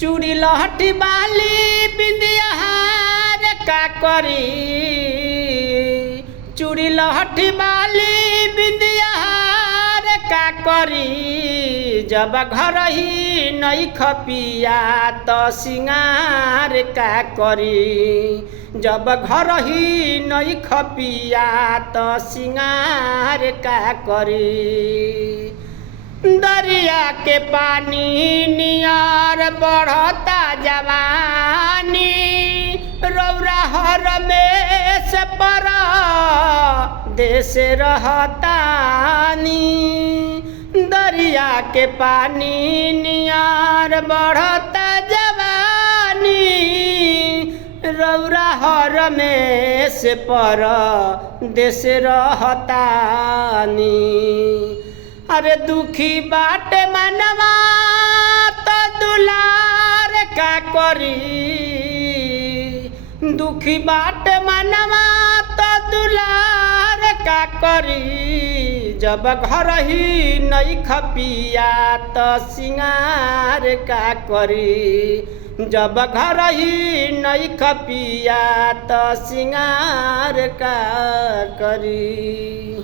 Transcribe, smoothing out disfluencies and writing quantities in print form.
चूड़ी लहठी बाली बिंदिया हार का करी। चूड़ी लहठी बाली बिंदिया हार का करी। जब घर ही नहीं खपिया तो सिंगार का करी। जब घर ही नहीं खपिया तो सिंगार का करी। दरिया के पानी नियर बढ़ता जवानी। रौरा हर में से पर देश रहतानी। दरिया के पानी नियर बढ़ता जवानी। रौरा हर में से पर देश रहतानी। अरे दुखी बाटे मनवा तो दुलार का करी। दुखी बाटे मनवा तो दुलार का करी। जब घर ही नहीं खपिया तो सिंगार का करी। जब घर ही नहीं खपिया तो सिंगार का करी।